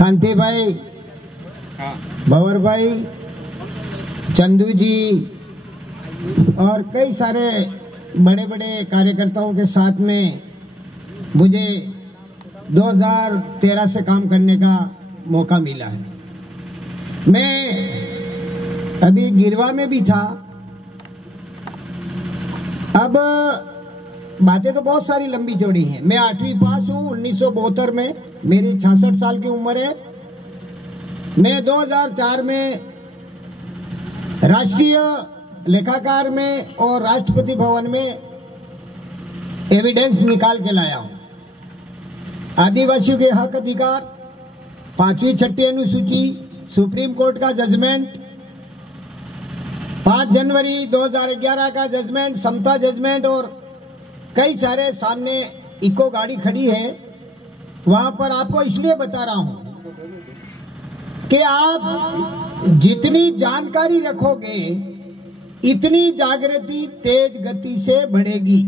कांति भाई, भंवर भाई, चंदू जी और कई सारे बड़े बड़े कार्यकर्ताओं के साथ में मुझे 2013 से काम करने का मौका मिला है। मैं अभी गिरवा में भी था। अब बातें तो बहुत सारी लंबी चौड़ी हैं। मैं 8वीं पास हूँ 1972 में, मेरी 66 साल की उम्र है। मैं 2004 में राष्ट्रीय लेखाकार में और राष्ट्रपति भवन में एविडेंस निकाल के लाया हूं। आदिवासियों के हक अधिकार, 5वीं छठी अनुसूची, सुप्रीम कोर्ट का जजमेंट, 5 जनवरी 2011 का जजमेंट, समता जजमेंट और कई सारे सामने इको गाड़ी खड़ी है, वहां पर आपको इसलिए बता रहा हूं कि आप जितनी जानकारी रखोगे इतनी जागृति तेज गति से बढ़ेगी।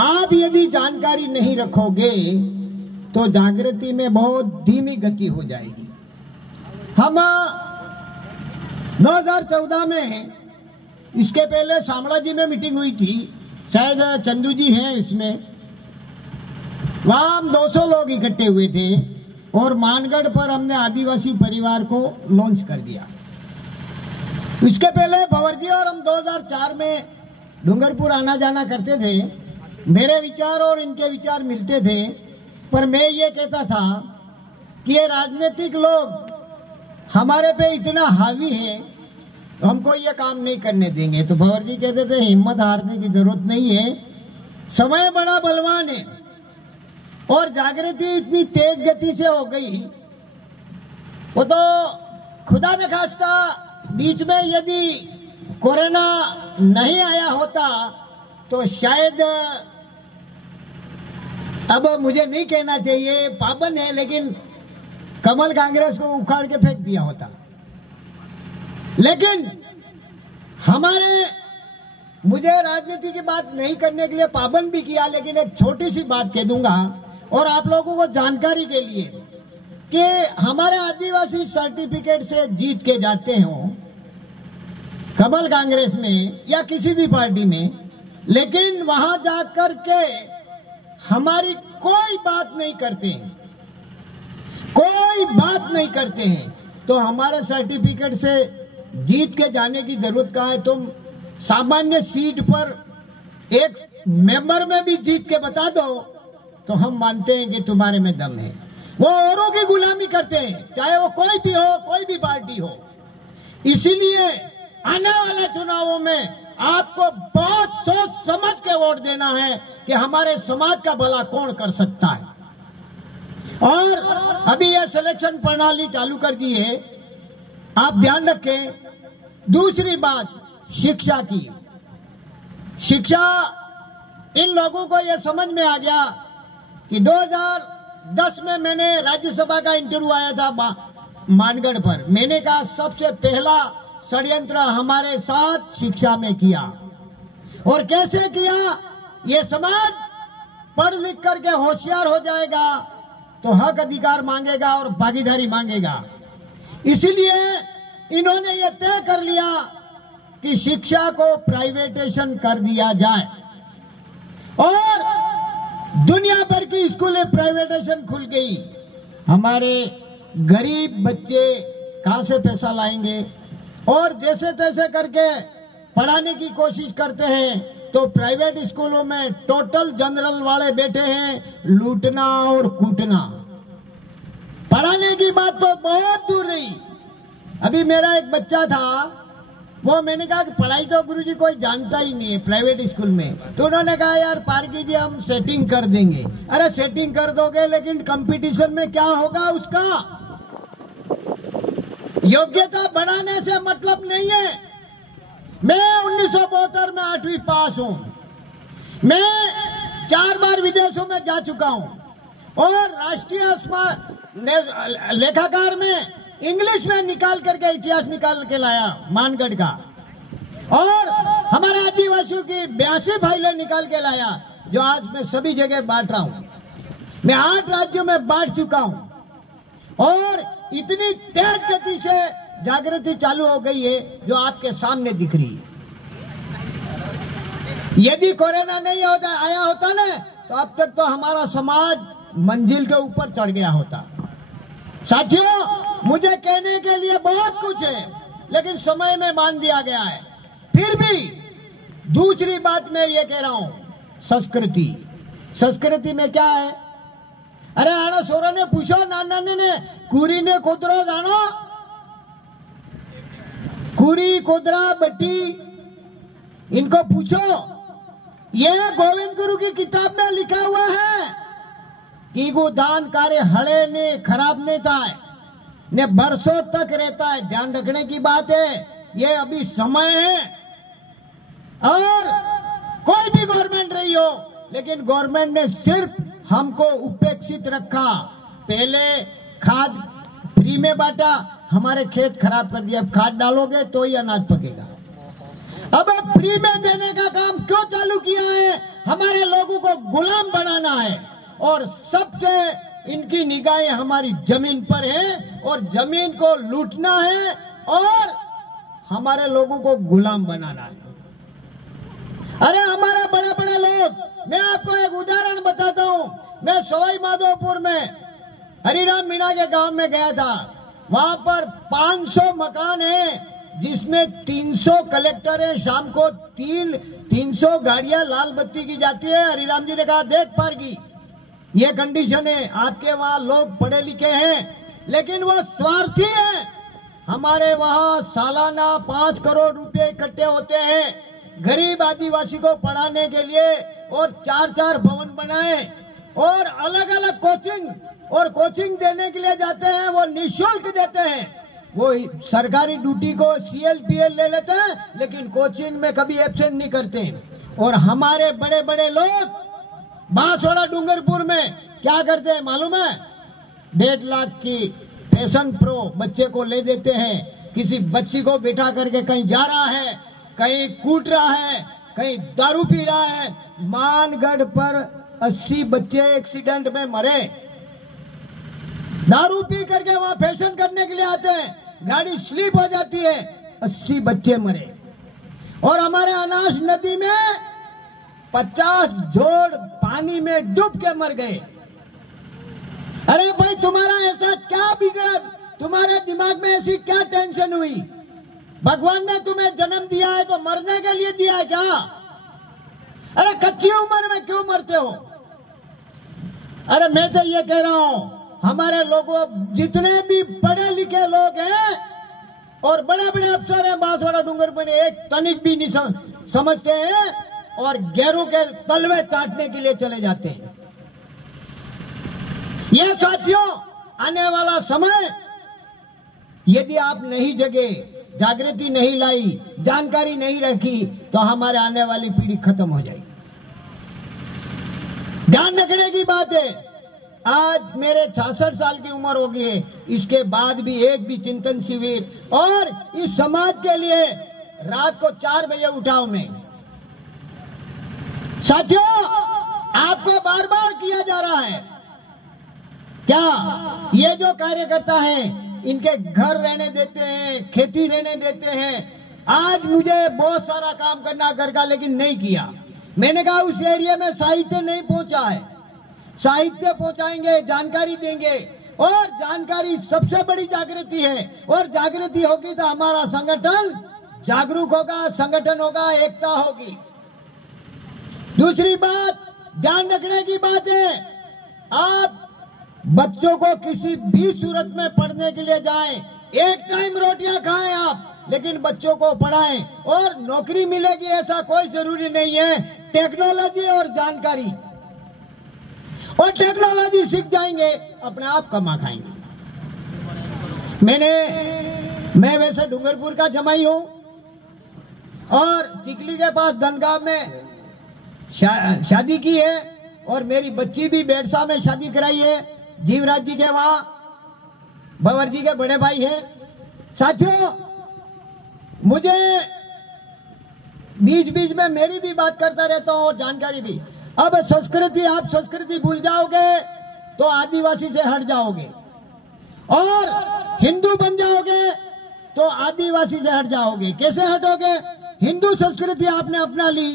आप यदि जानकारी नहीं रखोगे तो जागृति में बहुत धीमी गति हो जाएगी। हम 2014 में, इसके पहले शामला जी में मीटिंग हुई थी, शायद चंदू जी हैं इसमें, वहां हम 200 लोग इकट्ठे हुए थे और मानगढ़ पर हमने आदिवासी परिवार को लॉन्च कर दिया। इसके पहले भंवर जी और हम 2004 में डूंगरपुर आना जाना करते थे। मेरे विचार और इनके विचार मिलते थे, पर मैं ये कहता था कि ये राजनीतिक लोग हमारे पे इतना हावी है, हमको ये काम नहीं करने देंगे। तो भंवर जी कहते थे हिम्मत हारने की जरूरत नहीं है, समय बड़ा बलवान है और जागृति इतनी तेज गति से हो गई, वो तो खुदा न खास्ता बीच में यदि कोरोना नहीं आया होता तो शायद, अब मुझे नहीं कहना चाहिए पाबंद है, लेकिन कमल कांग्रेस को उखाड़ के फेंक दिया होता। लेकिन मुझे राजनीति की बात नहीं करने के लिए पाबंद भी किया, लेकिन एक छोटी सी बात कह दूंगा और आप लोगों को जानकारी के लिए कि हमारे आदिवासी सर्टिफिकेट से जीत के जाते हो कमल कांग्रेस में या किसी भी पार्टी में, लेकिन वहां जाकर के हमारी कोई बात नहीं करते हैं, कोई बात नहीं करते हैं, तो हमारे सर्टिफिकेट से जीत के जाने की जरूरत कहाँ है? तुम सामान्य सीट पर एक मेंबर में भी जीत के बता दो तो हम मानते हैं कि तुम्हारे में दम है। वो औरों की गुलामी करते हैं, चाहे वो कोई भी हो, कोई भी पार्टी हो। इसीलिए आने वाले चुनावों में आपको बहुत सोच समझ के वोट देना है कि हमारे समाज का भला कौन कर सकता है। और अभी यह सिलेक्शन प्रणाली चालू कर दी है, आप ध्यान रखें। दूसरी बात शिक्षा की। शिक्षा, इन लोगों को यह समझ में आ गया कि 2010 में मैंने राज्यसभा का इंटरव्यू आया था मानगढ़ पर। मैंने कहा सबसे पहला षड्यंत्र हमारे साथ शिक्षा में किया। और कैसे किया? ये समाज पढ़ लिख करके होशियार हो जाएगा तो हक अधिकार मांगेगा और भागीदारी मांगेगा। इसलिए इन्होंने ये तय कर लिया कि शिक्षा को प्राइवेटेशन कर दिया जाए और दुनिया भर की स्कूलें प्राइवेटेशन खुल गई। हमारे गरीब बच्चे कहां से पैसा लाएंगे? और जैसे तैसे करके पढ़ाने की कोशिश करते हैं तो प्राइवेट स्कूलों में टोटल जनरल वाले बैठे हैं, लूटना और कूटना। पढ़ाने की बात तो बहुत दूर रही। अभी मेरा एक बच्चा था, वो मैंने कहा कि पढ़ाई तो गुरुजी कोई जानता ही नहीं है प्राइवेट स्कूल में। तो उन्होंने कहा यार पारगी जी हम सेटिंग कर देंगे। अरे सेटिंग कर दोगे, लेकिन कंपटीशन में क्या होगा उसका? योग्यता बढ़ाने से मतलब नहीं है। मैं 1972 में 8वीं पास हूं। मैं 4 बार विदेशों में जा चुका हूं और राष्ट्रीय लेखाकार में इंग्लिश में निकाल करके इतिहास निकाल के लाया मानगढ़ का, और हमारे आदिवासियों की 82 फाइलें निकाल के लाया जो आज मैं सभी जगह बांट रहा हूं। मैं 8 राज्यों में बांट चुका हूं। और इतनी तेज गति से जागृति चालू हो गई है जो आपके सामने दिख रही है। यदि कोरोना नहीं आया होता ना तो अब तक तो हमारा समाज मंजिल के ऊपर चढ़ गया होता। साथियों, मुझे कहने के लिए बहुत कुछ है लेकिन समय में बांध दिया गया है। फिर भी दूसरी बात मैं ये कह रहा हूं, संस्कृति। संस्कृति में क्या है? अरे आना सोरा ने पूछो नाना ने कुरी ने कुदरो जानो, कुरी कुदरा बट्टी, इनको पूछो। ये गोविंद गुरु की किताब में लिखा हुआ है कि वो दान कार्य हड़े ने खराब नहीं था ने बरसों तक रहता है। ध्यान रखने की बात है, ये अभी समय है। और कोई भी गवर्नमेंट रही हो लेकिन गवर्नमेंट ने सिर्फ हमको उपेक्षित रखा। पहले खाद फ्री में बांटा, हमारे खेत खराब कर दिया। अब खाद डालोगे तो ही अनाज पकेगा। अब फ्री में देने का काम क्यों चालू किया है? हमारे लोगों को गुलाम बनाना है और सबसे इनकी निगाहें हमारी जमीन पर है और जमीन को लूटना है और हमारे लोगों को गुलाम बनाना है। अरे हमारे बड़े बड़े लोग, मैं आपको एक उदाहरण बताता हूं। मैं सवाई माधोपुर में हरिराम मीणा के गांव में गया था। वहां पर 500 मकान है जिसमें 300 कलेक्टर है। शाम को 300 गाड़ियां लाल बत्ती की जाती है। हरिराम जी ने कहा देख पारगी, ये कंडीशन है। आपके वहां लोग पढ़े लिखे हैं लेकिन वो स्वार्थी है। हमारे वहां सालाना 5 करोड़ रुपए इकट्ठे होते हैं गरीब आदिवासी को पढ़ाने के लिए और 4-4 भवन बनाए और अलग अलग कोचिंग देने के लिए जाते हैं। वो निःशुल्क देते हैं। वो सरकारी ड्यूटी को CLPL ले लेते हैं लेकिन कोचिंग में कभी एब्सेंट नहीं करते। और हमारे बड़े बड़े लोग बांसवाड़ा डूंगरपुर में क्या करते हैं मालूम है? 1.5 लाख की फैशन प्रो बच्चे को ले देते हैं। किसी बच्ची को बिठा करके कहीं जा रहा है, कहीं कूट रहा है, कहीं दारू पी रहा है। मानगढ़ पर 80 बच्चे एक्सीडेंट में मरे। दारू पी करके वहां फैशन करने के लिए आते हैं, गाड़ी स्लिप हो जाती है, 80 बच्चे मरे। और हमारे अनास नदी में 50 जोड़ पानी में डूब के मर गए। अरे भाई, तुम्हारा ऐसा क्या बिगड़ा? तुम्हारे दिमाग में ऐसी क्या टेंशन हुई? भगवान ने तुम्हें जन्म दिया है तो मरने के लिए दिया है क्या? अरे कच्ची उम्र में क्यों मरते हो? अरे मैं तो ये कह रहा हूं, हमारे लोगों, जितने भी पढ़े लिखे लोग हैं और बड़े बड़े अफसर हैं बांसवाड़ा डूंगरपुर में, एक तनिक भी नहीं समझते हैं और गैरों के तलवे चाटने के लिए चले जाते हैं। ये साथियों, आने वाला समय यदि आप नहीं जगे, जागृति नहीं लाई, जानकारी नहीं रखी तो हमारे आने वाली पीढ़ी खत्म हो जाएगी। ध्यान रखने की बात है, आज मेरे 66 साल की उम्र हो गई है, इसके बाद भी एक भी चिंतन शिविर और इस समाज के लिए रात को 4 बजे उठाओ मैं। साथियों, आपको बार बार किया जा रहा है क्या? ये जो कार्यकर्ता हैं इनके घर रहने देते हैं, खेती रहने देते हैं। आज मुझे बहुत सारा काम करना घर का, लेकिन नहीं किया। मैंने कहा उस एरिया में साहित्य नहीं पहुंचा है, साहित्य पहुंचाएंगे, जानकारी देंगे और जानकारी सबसे बड़ी जागृति है। और जागृति होगी तो हमारा संगठन जागरूक होगा, संगठन होगा, एकता होगी। दूसरी बात ध्यान रखने की बात है, आप बच्चों को किसी भी सूरत में पढ़ने के लिए जाएं, एक टाइम रोटियां खाएं आप, लेकिन बच्चों को पढ़ाएं। और नौकरी मिलेगी ऐसा कोई जरूरी नहीं है। टेक्नोलॉजी और जानकारी और टेक्नोलॉजी सीख जाएंगे, अपने आप कमा खाएंगे। मैं वैसे डूंगरपुर का जमाई हूं और चिखली के पास धनगांव में शादी की है और मेरी बच्ची भी बेड़सा में शादी कराई है। जीवराज जी के वहां भंवर जी के बड़े भाई हैं। साथियों, मुझे बीच बीच में मेरी भी बात करता रहता हूं और जानकारी भी। अब संस्कृति, आप संस्कृति भूल जाओगे तो आदिवासी से हट जाओगे और हिंदू बन जाओगे तो आदिवासी से हट जाओगे। कैसे हटोगे? हिंदू संस्कृति आपने अपना ली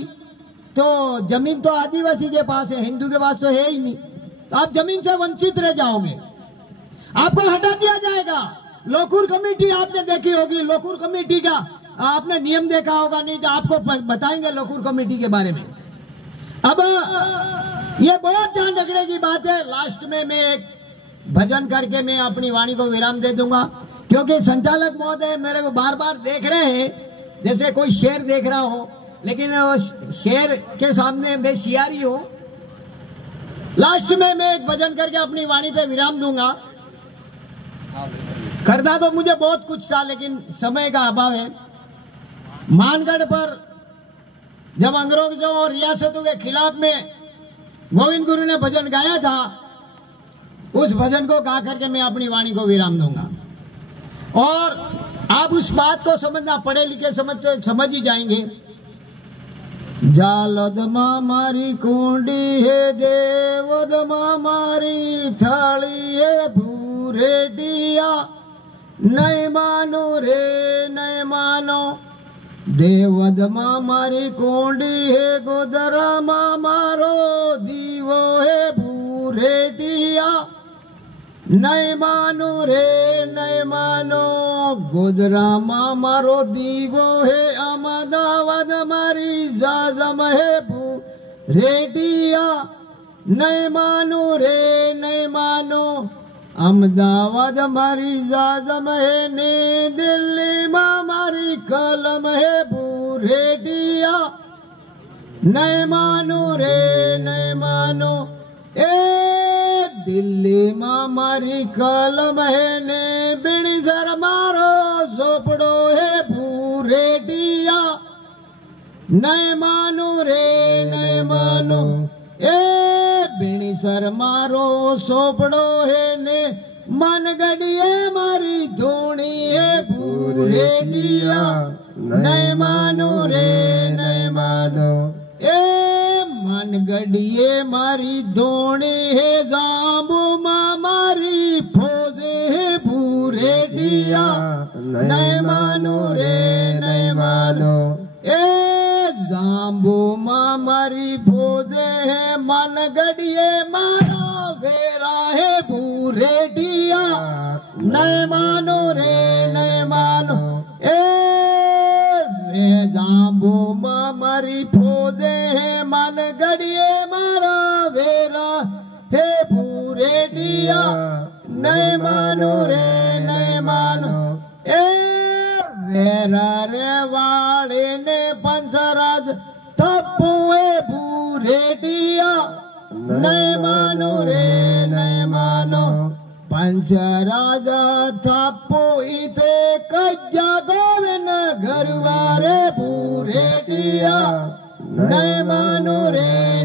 तो जमीन तो आदिवासी के पास है, हिंदू के पास तो है ही नहीं, तो आप जमीन से वंचित रह जाओगे, आपको हटा दिया जाएगा। लोकूर कमेटी आपने देखी होगी, लोकूर कमेटी का आपने नियम देखा होगा, नहीं तो आपको बताएंगे लोकूर कमेटी के बारे में। अब ये बहुत ध्यान रखने की बात है। लास्ट में मैं एक भजन करके मैं अपनी वाणी को विराम दे दूंगा, क्योंकि संचालक महोदय मेरे को बार बार देख रहे हैं जैसे कोई शेर देख रहा हो, लेकिन शेर के सामने मैं शियारी हूं। लास्ट में मैं एक भजन करके अपनी वाणी पे विराम दूंगा। करना तो मुझे बहुत कुछ था, लेकिन समय का अभाव है। मानगढ़ पर जब अंग्रेजों और रियासतों के खिलाफ में गोविंद गुरु ने भजन गाया था, उस भजन को गा करके मैं अपनी वाणी को विराम दूंगा। और आप उस बात को समझना, पढ़े लिखे समझ ही जाएंगे। जालद मारी कुंडी है, देवद मारी थाली है, भूरे दिया नहीं मानो रे नहीं मानो। देवद मारी कुंडी है, गोदरा मारो दीवो है, भूरे दिया नहीं मानो रे नहीं मानो। गोदरा मारो दीवो है, अहमदाबाद मारी जाजम है, भूरे दिया नहीं मानो रे नहीं मानो। अहमदाबाद मारी जाजम है ने, दिल्ली मारी कलम है, भूरे दिया नहीं मानो रे नहीं मानो। दिल्ली मारी कलम है ने, बिणसर मारो सोपड़ो है, भूरे दिया नहीं मानो रे नहीं मानो। बिणसर मारो सोपड़ो है ने, मन गड़िए मारी धोनी है, भूरे दिया नहीं मानो रे नहीं मानो। मन गड़िए मारी धोनी है, जाम्बू मारी फौजे है, भूरे दिया नहीं मानो रे नहीं मानो। जाम्बू मारी फौजे है, मन गड़िए मारा वेरा है, भूरे दिया नहीं मानो रे नहीं मानो। जाम्बू मारी फौजे है, मन गड़िए मारा वेरा है, भूरे दिया नहीं मानो रे नहीं मानो। वेरा रे वाले ने पंचराज थप्पुए, भूरे दिया नहीं मानो रे नहीं मानो। पंचराजा थप्पो इथे कज्जा गोविन घरवारे, भूरे दिया नहीं मानो रे